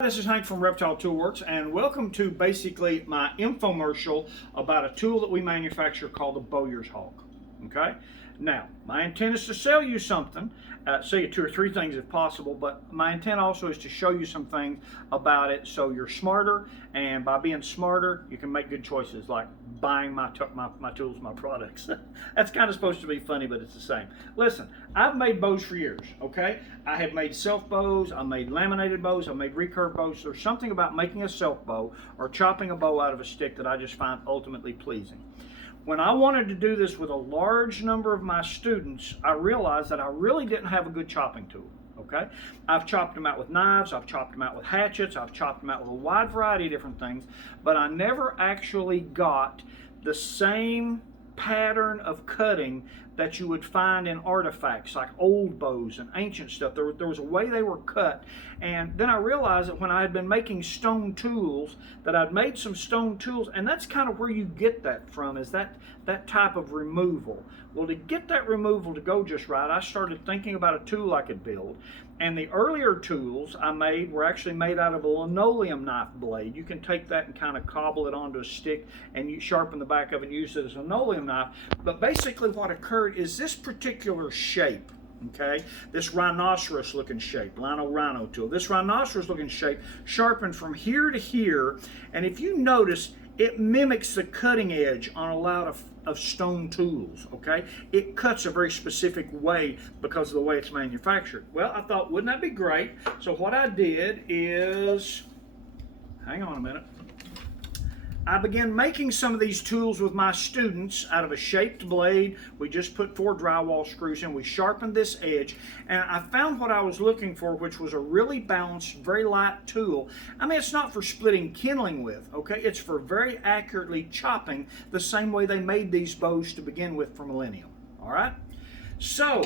This is Hank from Reptile Toolworks, and welcome to basically my infomercial about a tool that we manufacture called the Bowyers Hawk. Okay? Now, my intent is to sell you something, sell you 2 or 3 things if possible, but my intent also is to show you some things about it so you're smarter, and by being smarter, you can make good choices like buying my tools, my products. That's kind of supposed to be funny, but it's the same. Listen, I've made bows for years, okay? I have made self bows, I made laminated bows, I made recurve bows. There's something about making a self bow or chopping a bow out of a stick that I just find ultimately pleasing. When I wanted to do this with a large number of my students, I realized that I really didn't have a good chopping tool. Okay, I've chopped them out with knives, I've chopped them out with hatchets, I've chopped them out with a wide variety of different things, but I never actually got the same pattern of cutting that you would find in artifacts like old bows and ancient stuff. There was a way they were cut, and then I realized that when I had been making stone tools, that I'd made some stone tools, and that's kind of where you get that from, is that type of removal. Well, to get that removal to go just right, I started thinking about a tool I could build. And the earlier tools I made were actually made out of a linoleum knife blade. You can take that and kind of cobble it onto a stick and you sharpen the back of it and use it as a linoleum knife. But basically what occurred is this particular shape, okay, this rhinoceros looking shape, rhino tool, this rhinoceros looking shape sharpened from here to here, and if you notice, it mimics the cutting edge on a lot of stone tools, okay? It cuts a very specific way because of the way it's manufactured. Well, I thought, wouldn't that be great? So what I did is, hang on a minute, I began making some of these tools with my students out of a shaped blade. We just put 4 drywall screws in. We sharpened this edge, and I found what I was looking for, which was a really balanced, very light tool. I mean, it's not for splitting kindling with, okay? It's for very accurately chopping the same way they made these bows to begin with for millennium, all right? So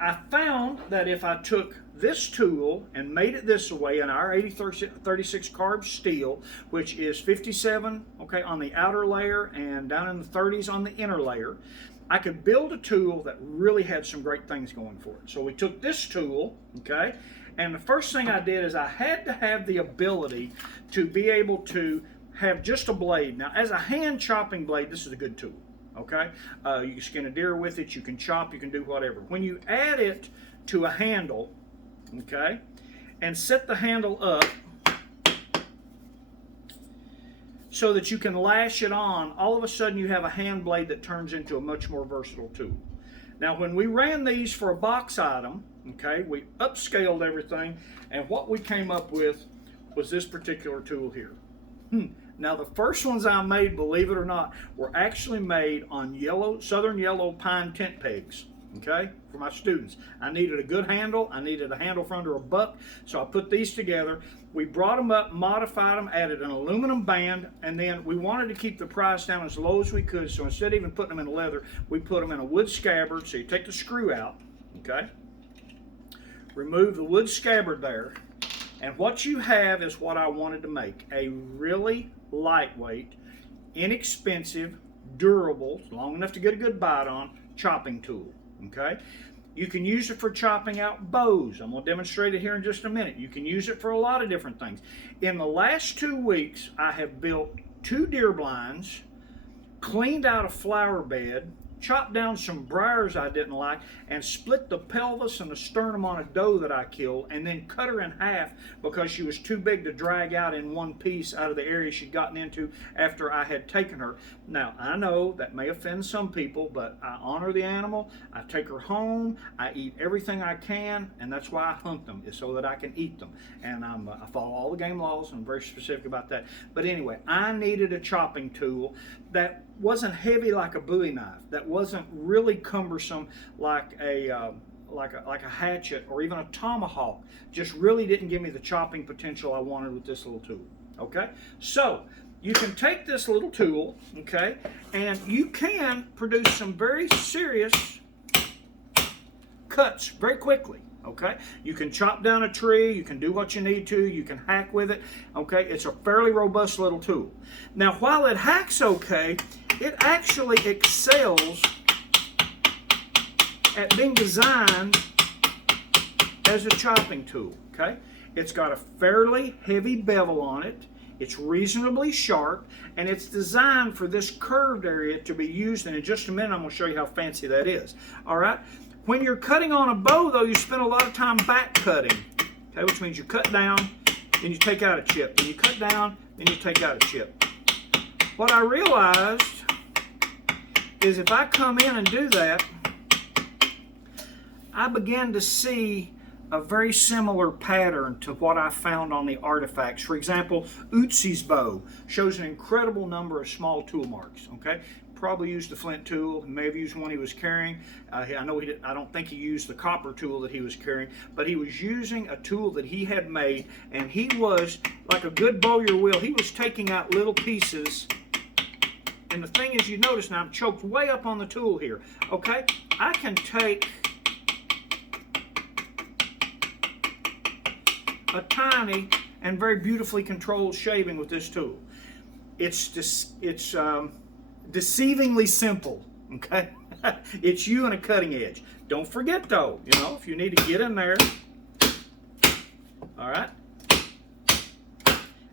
I found that if I took this tool and made it this way in our 8036 carb steel, which is 57, okay, on the outer layer and down in the 30s on the inner layer, I could build a tool that really had some great things going for it. So we took this tool, okay, and the first thing I did is I had to have the ability to be able to have just a blade. Now, as a hand chopping blade, this is a good tool. Okay, you can skin a deer with it, you can chop, you can do whatever. When you add it to a handle, okay, and set the handle up so that you can lash it on, all of a sudden you have a hand blade that turns into a much more versatile tool. Now, when we ran these for a box item, okay, we upscaled everything, and what we came up with was this particular tool here. Now, the first ones I made, believe it or not, were actually made on southern yellow pine tent pegs, okay, for my students. I needed a good handle. I needed a handle for under a buck, so I put these together. We brought them up, modified them, added an aluminum band, and then we wanted to keep the price down as low as we could, so instead of even putting them in leather, we put them in a wood scabbard. So you take the screw out, okay, remove the wood scabbard there, and what you have is what I wanted to make, a really lightweight, inexpensive, durable, long enough to get a good bite on, chopping tool, okay? You can use it for chopping out bows. I'm going to demonstrate it here in just a minute. You can use it for a lot of different things. In the last 2 weeks, I have built 2 deer blinds, cleaned out a flower bed, chopped down some briars I didn't like, and split the pelvis and the sternum on a doe that I killed, and then cut her in half because she was too big to drag out in one piece out of the area she'd gotten into after I had taken her. Now, I know that may offend some people, but I honor the animal. I take her home. I eat everything I can, and that's why I hunt them, is so that I can eat them. And I follow all the game laws, and I'm very specific about that. But anyway, I needed a chopping tool that wasn't heavy like a Bowie knife, that wasn't really cumbersome like a hatchet or even a tomahawk. Just really didn't give me the chopping potential I wanted with this little tool. Okay, so you can take this little tool, okay, and you can produce some very serious cuts very quickly. Okay, you can chop down a tree, you can do what you need to, you can hack with it. Okay, it's a fairly robust little tool. Now, while it hacks okay, it actually excels at being designed as a chopping tool. Okay, It's got a fairly heavy bevel on it. It's reasonably sharp, and it's designed for this curved area to be used. And in just a minute, I'm going to show you how fancy that is. All right. When you're cutting on a bow, though, you spend a lot of time back cutting, okay, which means you cut down, then you take out a chip. Then you cut down, then you take out a chip. What I realized is if I come in and do that, I began to see a very similar pattern to what I found on the artifacts. For example, Utzi's bow shows an incredible number of small tool marks. Okay, probably used the flint tool. He may have used one he was carrying. I know he did. I don't think he used the copper tool that he was carrying, but he was using a tool that he had made, and he was like a good bowyer will. He was taking out little pieces. And the thing is, you notice now I'm choked way up on the tool here. Okay, I can take a tiny and very beautifully controlled shaving with this tool. It's deceivingly simple, okay? It's you and a cutting edge. Don't forget though, you know, if you need to get in there, all right,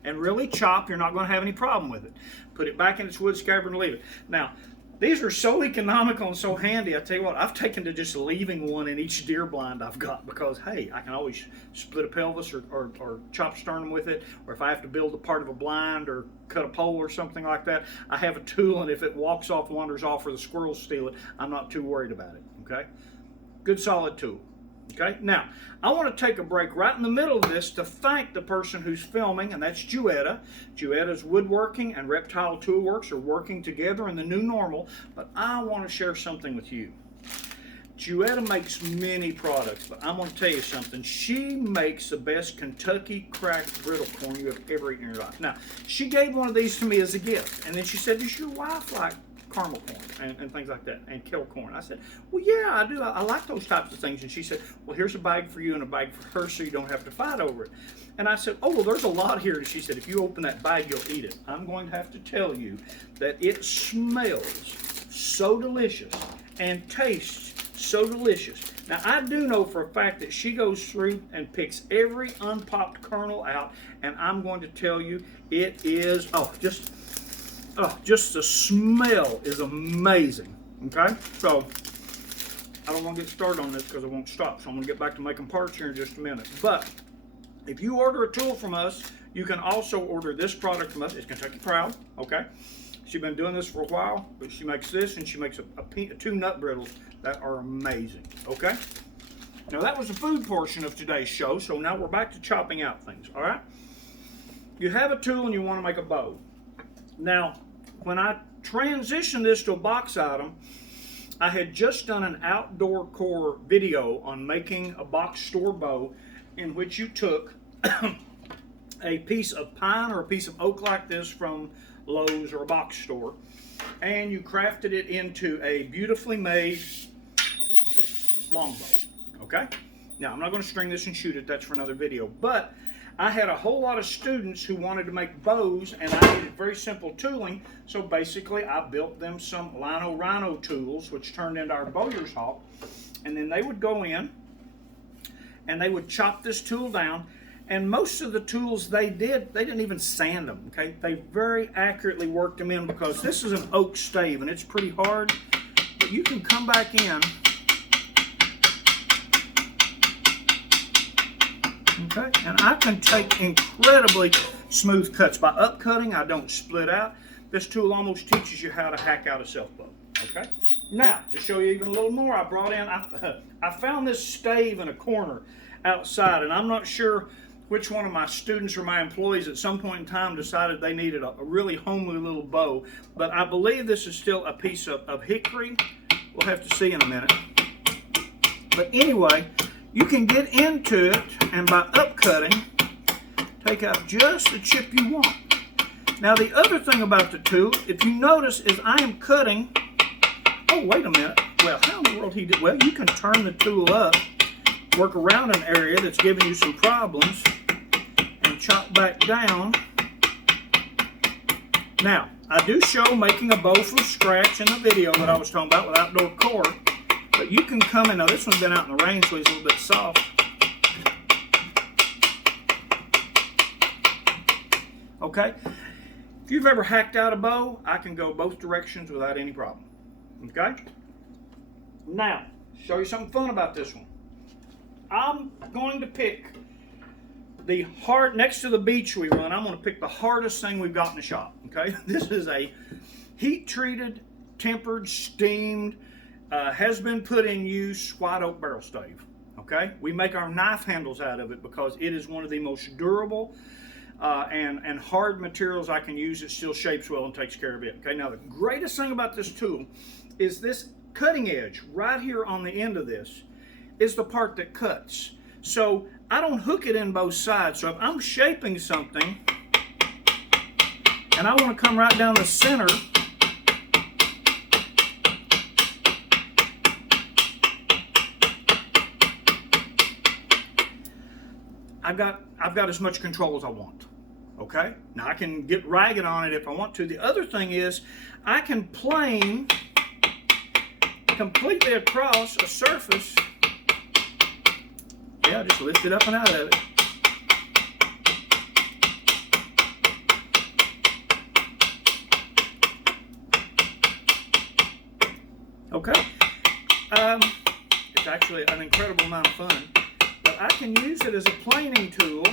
and really chop, you're not going to have any problem with it. Put it back in its wood scabbard and leave it. Now, these are so economical and so handy. I tell you what, I've taken to just leaving one in each deer blind I've got because, hey, I can always split a pelvis or chop sternum with it, or if I have to build a part of a blind or cut a pole or something like that, I have a tool, and if it walks off, wanders off, or the squirrels steal it, I'm not too worried about it, okay? Good solid tool. Okay, now I want to take a break right in the middle of this to thank the person who's filming, and that's Juetta. Juetta's Woodworking and Reptile Toolworks are working together in the new normal, but I want to share something with you. Juetta makes many products, but I'm going to tell you something. She makes the best Kentucky cracked brittle corn you have ever eaten in your life. Now, she gave one of these to me as a gift, and then she said, does your wife like caramel corn and things like that, and kale corn? I said, well, yeah, I do. I like those types of things. And she said, well, here's a bag for you and a bag for her so you don't have to fight over it. And I said, oh, well, there's a lot here. And she said, if you open that bag, you'll eat it. I'm going to have to tell you that it smells so delicious and tastes so delicious. Now, I do know for a fact that she goes through and picks every unpopped kernel out, and I'm going to tell you it is, just the smell is amazing, okay? So, I don't want to get started on this because I won't stop, so I'm going to get back to making parts here in just a minute. But, if you order a tool from us, you can also order this product from us. It's Kentucky Proud, okay? She's been doing this for a while, but she makes this, and she makes two nut brittles that are amazing, okay? Now, that was the food portion of today's show, so now we're back to chopping out things, all right? You have a tool and you want to make a bow. Now, when I transitioned this to a box item, I had just done an outdoor core video on making a box store bow in which you took a piece of pine or a piece of oak like this from Lowe's or a box store, and you crafted it into a beautifully made longbow, okay? Now, I'm not going to string this and shoot it. That's for another video, but I had a whole lot of students who wanted to make bows, and I needed very simple tooling, so basically I built them some Rhino tools, which turned into our Bowyers Hawk, and then they would go in, and they would chop this tool down, and most of the tools they didn't even sand them, okay? They very accurately worked them in because this is an oak stave, and it's pretty hard, but you can come back in, okay, and I can take incredibly smooth cuts. By upcutting, I don't split out. This tool almost teaches you how to hack out a self-bow, okay? Now, to show you even a little more, I brought in, I found this stave in a corner outside, and I'm not sure which one of my students or my employees at some point in time decided they needed a really homely little bow, but I believe this is still a piece of hickory. We'll have to see in a minute. But anyway, you can get into it, and by upcutting, take out just the chip you want. Now, the other thing about the tool, if you notice, is I am cutting, oh, wait a minute. Well, how in the world he did? Well, you can turn the tool up, work around an area that's giving you some problems, and chop back down. Now, I do show making a bow from scratch in the video that I was talking about with outdoor core, but you can come in, now this one's been out in the rain, so it's a little bit soft. Okay? If you've ever hacked out a bow, I can go both directions without any problem. Okay? Now, show you something fun about this one. I'm going to pick the next to the beach we run, I'm going to pick the hardest thing we've got in the shop. Okay? This is a heat-treated, tempered, steamed, has been put in use white oak barrel stave. Okay? We make our knife handles out of it because it is one of the most durable and hard materials I can use. It still shapes well and takes care of it. Okay? Now the greatest thing about this tool is this cutting edge right here on the end of this is the part that cuts. So I don't hook it in both sides. So if I'm shaping something and I want to come right down the center, I've got as much control as I want. Okay? Now I can get ragged on it if I want to. The other thing is I can plane completely across a surface. Yeah, just lift it up and out of it. Okay. It's actually an incredible amount of fun. But I can use it as a planing tool.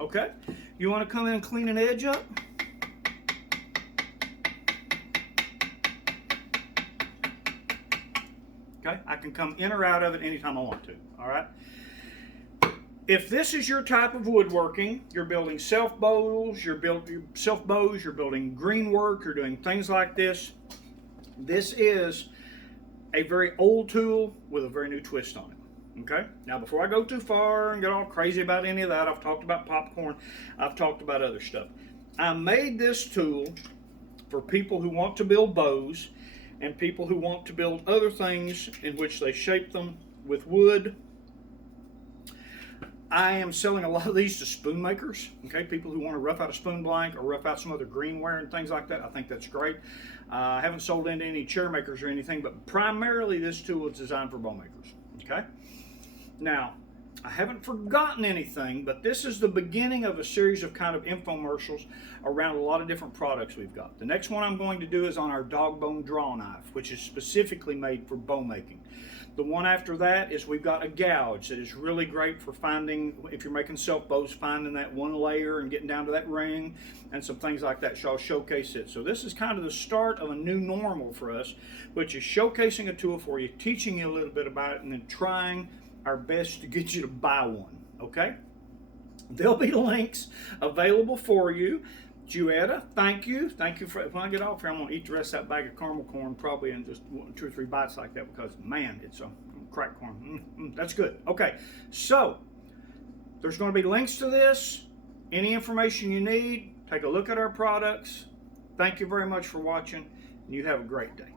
Okay, you want to come in and clean an edge up? Okay, I can come in or out of it anytime I want to, all right? If this is your type of woodworking, you're building self bows, you're building green work, you're doing things like this, this is a very old tool with a very new twist on it. Okay, now before I go too far and get all crazy about any of that, I've talked about popcorn, I've talked about other stuff. I made this tool for people who want to build bows and people who want to build other things in which they shape them with wood. I am selling a lot of these to spoon makers, okay, people who want to rough out a spoon blank or rough out some other greenware and things like that. I think that's great. I haven't sold into any chair makers or anything, but primarily this tool is designed for bow makers, okay? Now, I haven't forgotten anything, but this is the beginning of a series of kind of infomercials around a lot of different products we've got. The next one I'm going to do is on our dog bone draw knife, which is specifically made for bow making. The one after that is we've got a gouge that is really great for finding, if you're making self bows, finding that one layer and getting down to that ring and some things like that. So I'll showcase it. So this is kind of the start of a new normal for us, which is showcasing a tool for you, teaching you a little bit about it, and then trying our best to get you to buy one, okay? There'll be links available for you. Juetta, thank you. Thank you for, when I get off here, I'm gonna eat the rest of that bag of caramel corn probably in just 2 or 3 bites like that because, man, it's a cracked corn. That's good. Okay, so there's gonna be links to this. Any information you need, take a look at our products. Thank you very much for watching, and you have a great day.